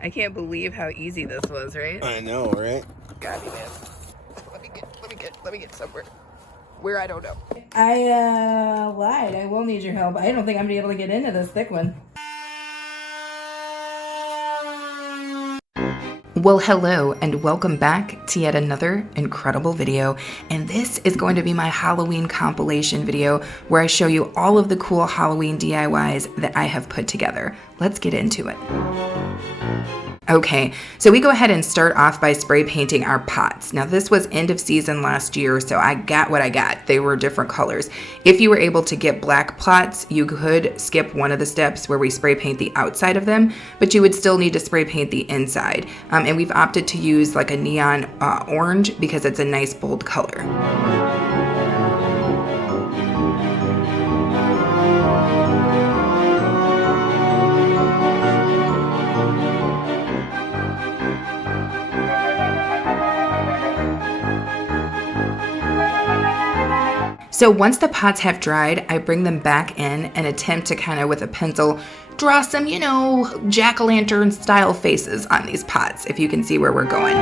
I can't believe how easy this was, right? I know, right? God, man. Let me get somewhere. Where I don't know. I lied. I will need your help. I don't think I'm gonna be able to get into this thick one. Well, hello and welcome back to yet another incredible video. And this is going to be my Halloween compilation video where I show you all of the cool Halloween DIYs that I have put together. Let's get into it. Okay, so we go ahead and start off by spray painting our pots. Now this was end of season last year, so I got what I got. They were different colors. If you were able to get black pots, you could skip one of the steps where we spray paint the outside of them, but you would still need to spray paint the inside. And we've opted to use like a neon orange because it's a nice bold color. So once the pots have dried, I bring them back in and attempt to kind of with a pencil draw some, jack-o'-lantern style faces on these pots, if you can see where we're going.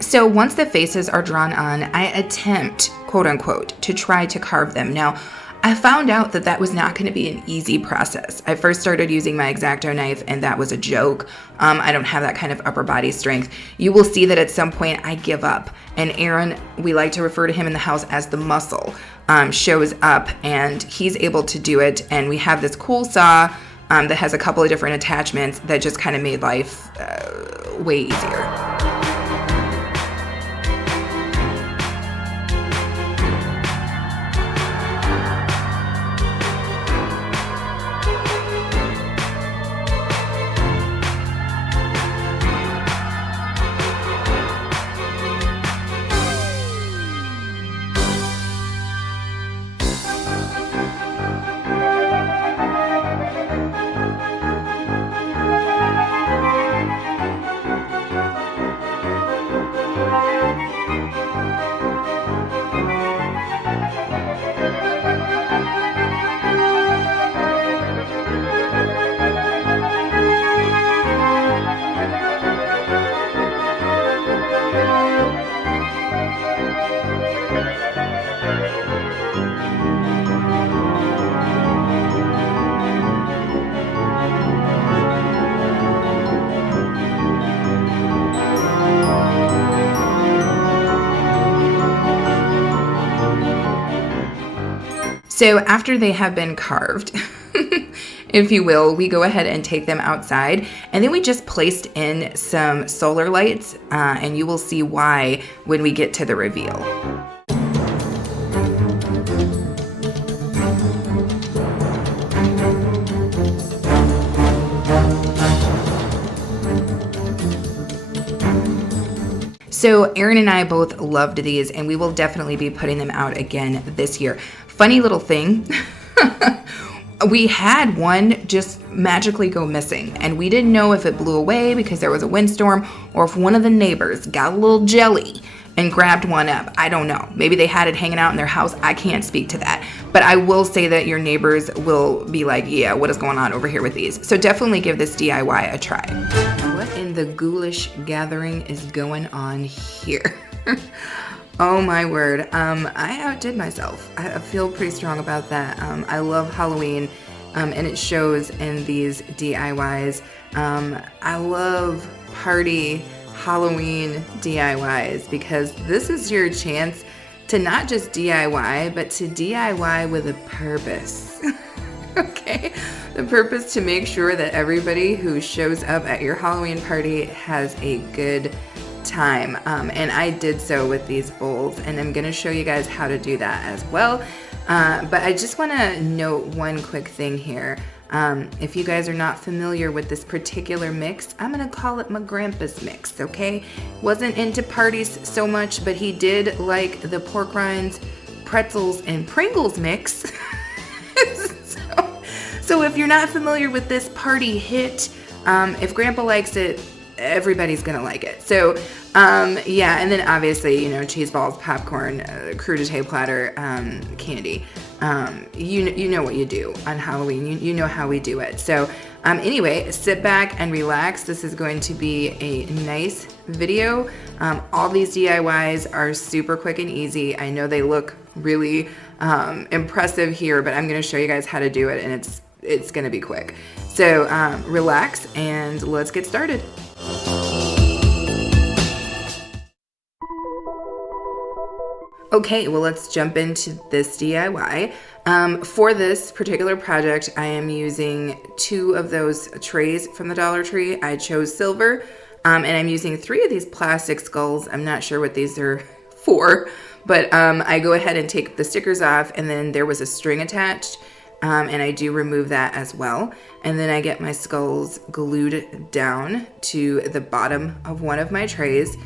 So once the faces are drawn on, I attempt, quote unquote, to try to carve them. Now, I found out that was not going to be an easy process. I first started using my X-Acto knife and that was a joke. I don't have that kind of upper body strength. You will see that at some point I give up. And Aaron, we like to refer to him in the house as the muscle, shows up and he's able to do it. And we have this cool saw that has a couple of different attachments that just kind of made life way easier. So after they have been carved, if you will, we go ahead and take them outside and then we just placed in some solar lights and you will see why when we get to the reveal. So Aaron and I both loved these and we will definitely be putting them out again this year. Funny little thing, we had one just magically go missing and we didn't know if it blew away because there was a windstorm or if one of the neighbors got a little jelly and grabbed one up. I don't know. Maybe they had it hanging out in their house. I can't speak to that. But I will say that your neighbors will be like, yeah, what is going on over here with these? So definitely give this DIY a try. What in the ghoulish gathering is going on here? Oh my word, I outdid myself. I feel pretty strong about that. I love Halloween, and it shows in these DIYs. I love party Halloween DIYs because this is your chance to not just DIY, but to DIY with a purpose. Okay, the purpose to make sure that everybody who shows up at your Halloween party has a good time. And I did so with these bowls and I'm going to show you guys how to do that as well. But I just want to note one quick thing here. If you guys are not familiar with this particular mix, I'm going to call it my grandpa's mix, okay? Wasn't into parties so much, but he did like the pork rinds, pretzels, and Pringles mix. So if you're not familiar with this party hit, if grandpa likes it, everybody's gonna like it. So yeah, and then obviously, cheese balls, popcorn, crudité platter, candy. You know what you do on Halloween. You know how we do it. So Anyway, sit back and relax. This is going to be a nice video. All these DIYs are super quick and easy. I know they look really impressive here, but I'm going to show you guys how to do it, and it's going to be quick. So relax and let's get started. Okay, well, let's jump into this DIY. For this particular project, I am using 2 of those trays from the Dollar Tree. I chose silver, and I'm using 3 of these plastic skulls. I'm not sure what these are for, but I go ahead and take the stickers off, and then there was a string attached, and I do remove that as well. And then I get my skulls glued down to the bottom of one of my trays.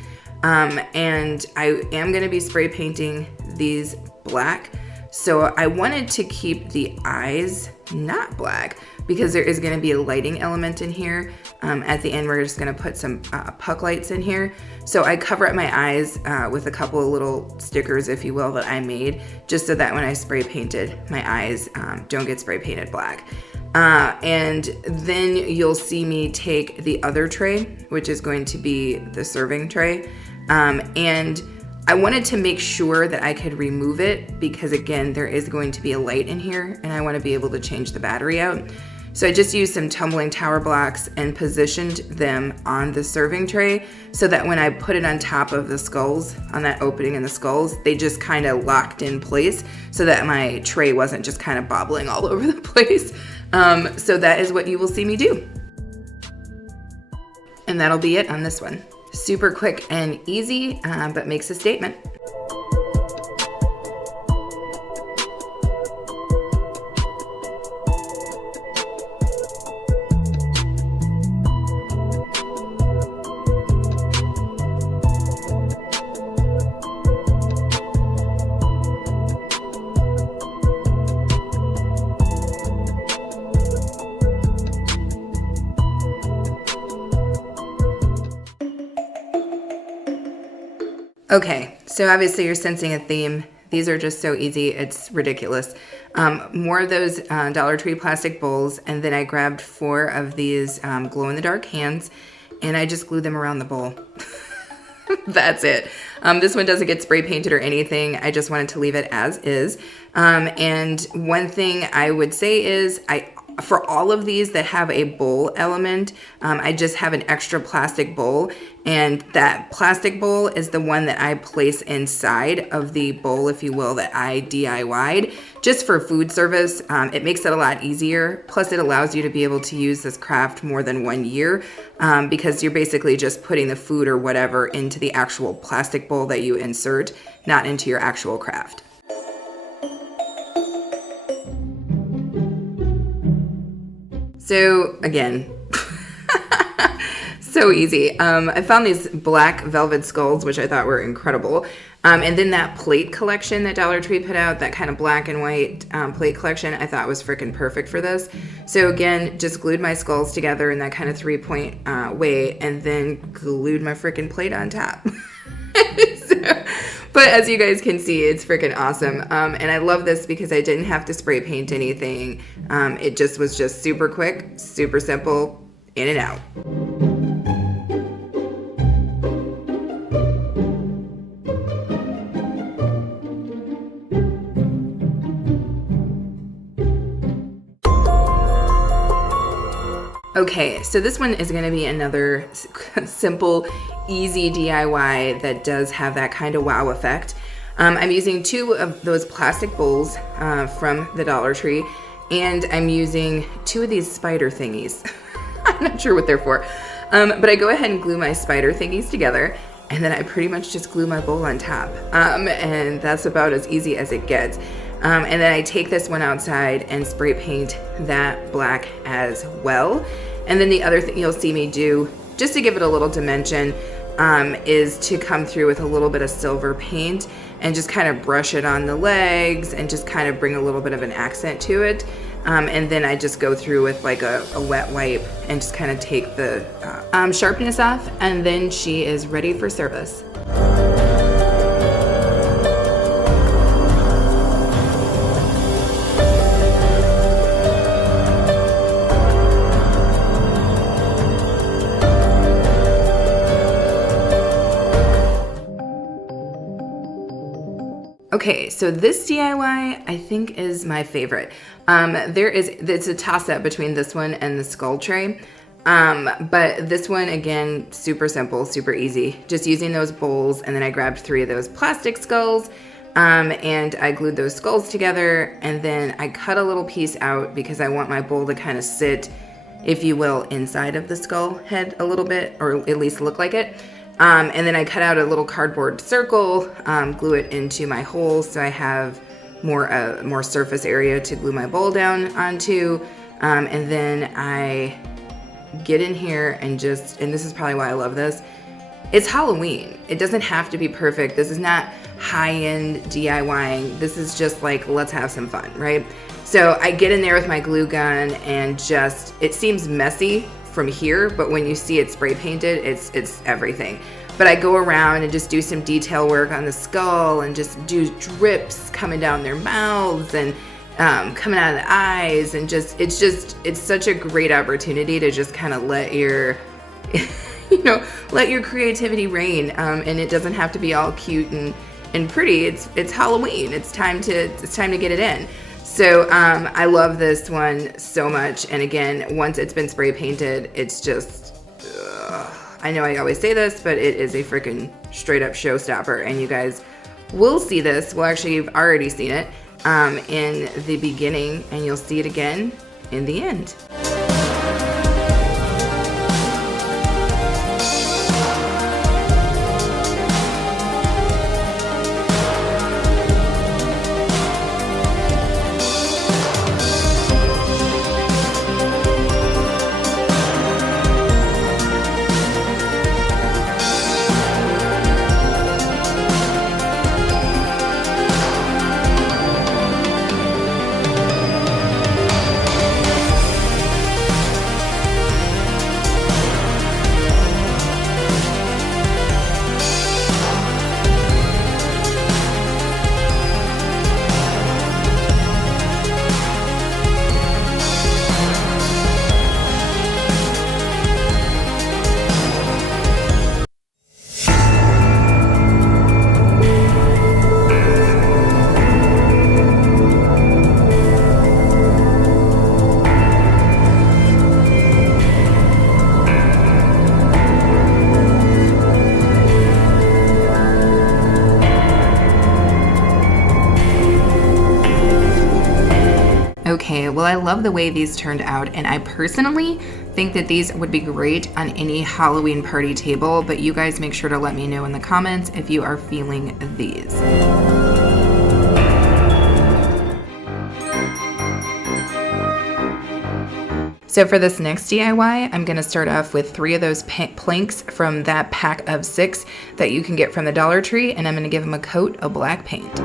And I am going to be spray painting these black. So I wanted to keep the eyes not black because there is going to be a lighting element in here. At the end, we're just going to put some puck lights in here. So I cover up my eyes with a couple of little stickers, if you will, that I made, just so that when I spray painted, my eyes don't get spray painted black. And then you'll see me take the other tray, which is going to be the serving tray. And I wanted to make sure that I could remove it because, again, there is going to be a light in here and I want to be able to change the battery out. So I just used some tumbling tower blocks and positioned them on the serving tray so that when I put it on top of the skulls, on that opening in the skulls, they just kind of locked in place so that my tray wasn't just kind of bobbling all over the place. So that is what you will see me do. And that'll be it on this one. Super quick and easy, but makes a statement. Okay, so obviously you're sensing a theme. These are just so easy, it's ridiculous. More of those Dollar Tree plastic bowls, and then I grabbed 4 of these glow-in-the-dark hands, and I just glued them around the bowl. That's it. This one doesn't get spray painted or anything. I just wanted to leave it as is. And one thing I would say is for all of these that have a bowl element, I just have an extra plastic bowl, and that plastic bowl is the one that I place inside of the bowl, if you will, that I DIY'd just for food service. It makes it a lot easier. Plus it allows you to be able to use this craft more than 1 year because you're basically just putting the food or whatever into the actual plastic bowl that you insert, not into your actual craft. So again, so easy. I found these black velvet skulls, which I thought were incredible. And then that plate collection that Dollar Tree put out, that kind of black and white plate collection, I thought was freaking perfect for this. So again, just glued my skulls together in that kind of 3-point way, and then glued my freaking plate on top. But as you guys can see, it's freaking awesome. And I love this because I didn't have to spray paint anything. It just was just super quick, super simple, in and out. Okay, so this one is going to be another simple, easy DIY that does have that kind of wow effect. I'm using 2 of those plastic bowls from the Dollar Tree, and I'm using 2 of these spider thingies. I'm not sure what they're for, but I go ahead and glue my spider thingies together, and then I pretty much just glue my bowl on top, and that's about as easy as it gets. And then I take this one outside and spray paint that black as well. And then the other thing you'll see me do, just to give it a little dimension, is to come through with a little bit of silver paint and just kind of brush it on the legs and just kind of bring a little bit of an accent to it. And then I just go through with like a wet wipe and just kind of take the sharpness off, and then she is ready for service. Okay, so this DIY I think is my favorite. It's a toss-up between this one and the skull tray. But this one, again, super simple, super easy. Just using those bowls, and then I grabbed 3 of those plastic skulls, and I glued those skulls together, and then I cut a little piece out because I want my bowl to kind of sit, if you will, inside of the skull head a little bit, or at least look like it. And then I cut out a little cardboard circle, glue it into my hole so I have more surface area to glue my bowl down onto. And then I get in here and this is probably why I love this. It's Halloween. It doesn't have to be perfect. This is not high-end DIYing. This is just like, let's have some fun, right? So I get in there with my glue gun and it seems messy from here, but when you see it spray painted, it's everything. But I go around and just do some detail work on the skull and just do drips coming down their mouths and coming out of the eyes, and it's such a great opportunity to just kind of let your let your creativity reign, and it doesn't have to be all cute and pretty. It's Halloween. It's time to get it in. So I love this one so much, and again, once it's been spray painted, it's just I know I always say this, but it is a freaking straight up showstopper, and you guys will see this. Well, actually, you've already seen it in the beginning, and you'll see it again in the end. Okay, well, I love the way these turned out, and I personally think that these would be great on any Halloween party table, but you guys make sure to let me know in the comments if you are feeling these. So for this next DIY, I'm going to start off with 3 of those planks from that pack of 6 that you can get from the Dollar Tree, and I'm going to give them a coat of black paint.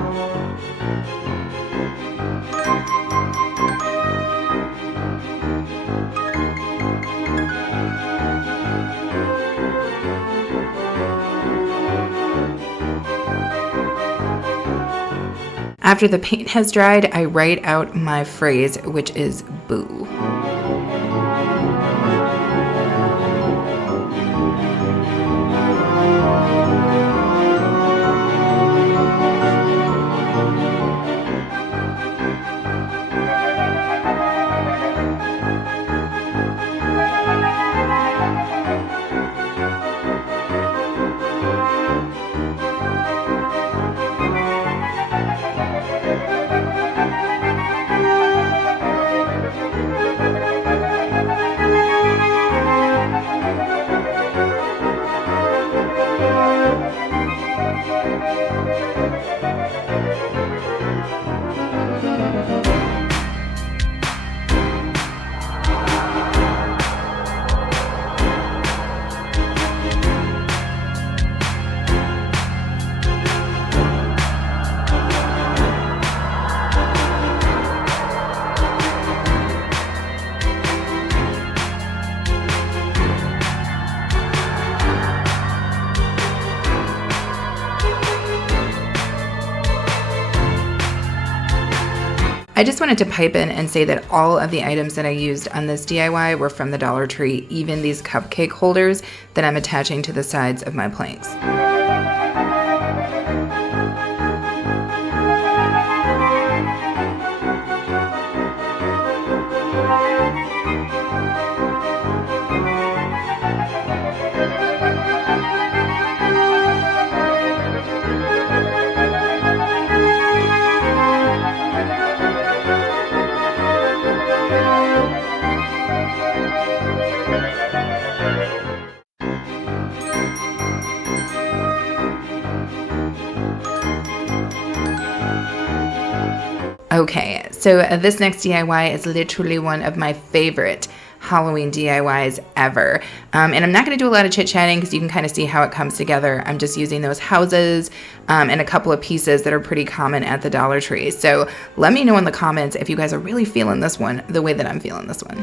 After the paint has dried, I write out my phrase, which is boo. I just wanted to pipe in and say that all of the items that I used on this DIY were from the Dollar Tree, even these cupcake holders that I'm attaching to the sides of my planks. Okay, so this next DIY is literally one of my favorite Halloween DIYs ever. And I'm not going to do a lot of chit-chatting because you can kind of see how it comes together. I'm just using those houses and a couple of pieces that are pretty common at the Dollar Tree. So let me know in the comments if you guys are really feeling this one the way that I'm feeling this one.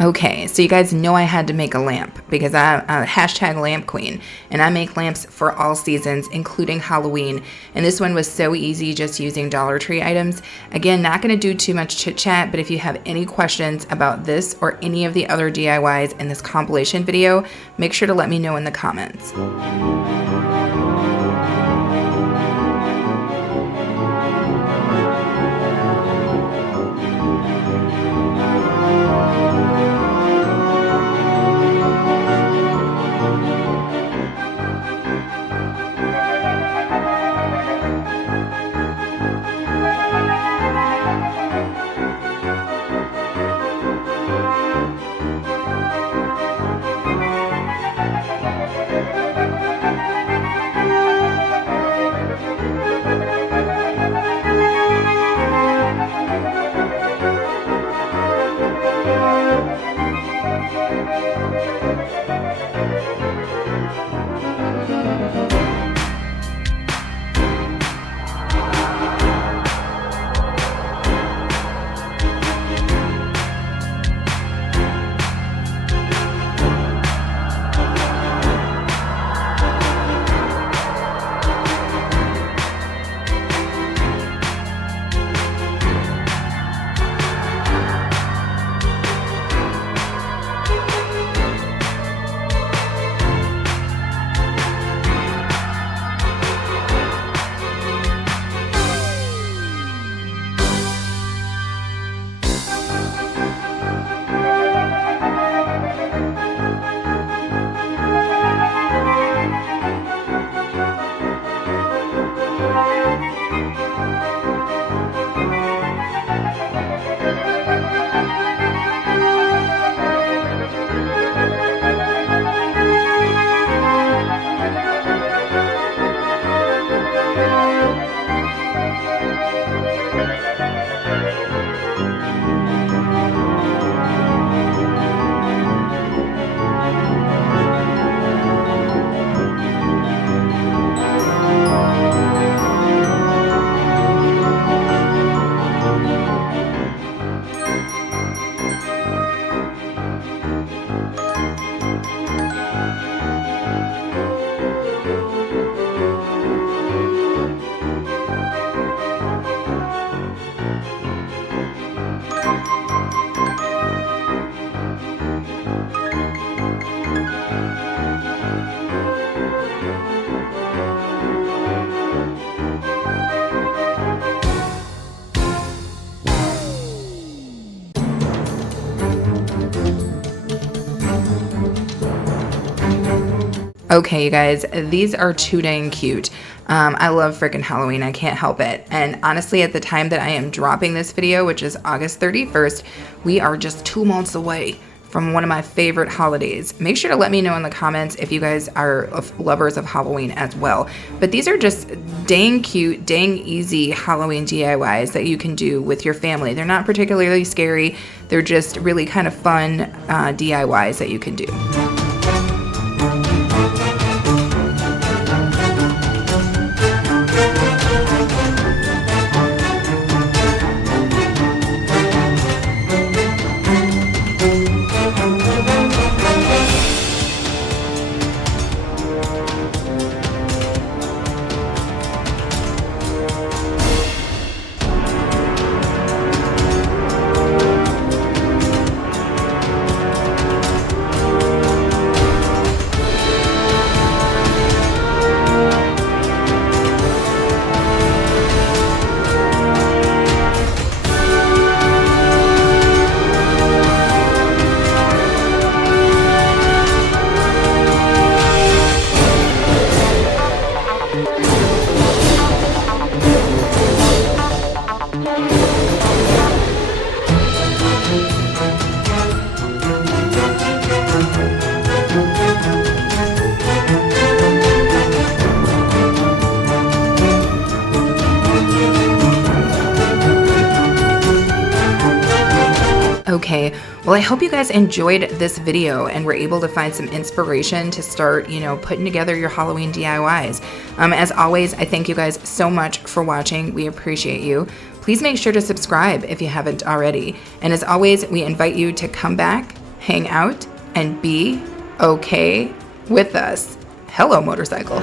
Okay, so you guys know I had to make a lamp because I'm a hashtag lamp queen, and I make lamps for all seasons, including Halloween. And this one was so easy just using Dollar Tree items. Again, not going to do too much chit chat, but if you have any questions about this or any of the other DIYs in this compilation video, make sure to let me know in the comments. Okay, you guys, these are too dang cute. I love freaking Halloween. I can't help it. And honestly, at the time that I am dropping this video, which is August 31st, we are just 2 months away from one of my favorite holidays. Make sure to let me know in the comments if you guys are lovers of Halloween as well. But these are just dang cute, dang easy Halloween DIYs that you can do with your family. They're not particularly scary. They're just really kind of fun DIYs that you can do. Okay, well, I hope you guys enjoyed this video and were able to find some inspiration to start, putting together your Halloween DIYs. As always, I thank you guys so much for watching. We appreciate you. Please make sure to subscribe if you haven't already. And as always, we invite you to come back, hang out, and be okay with us. Hello, motorcycle.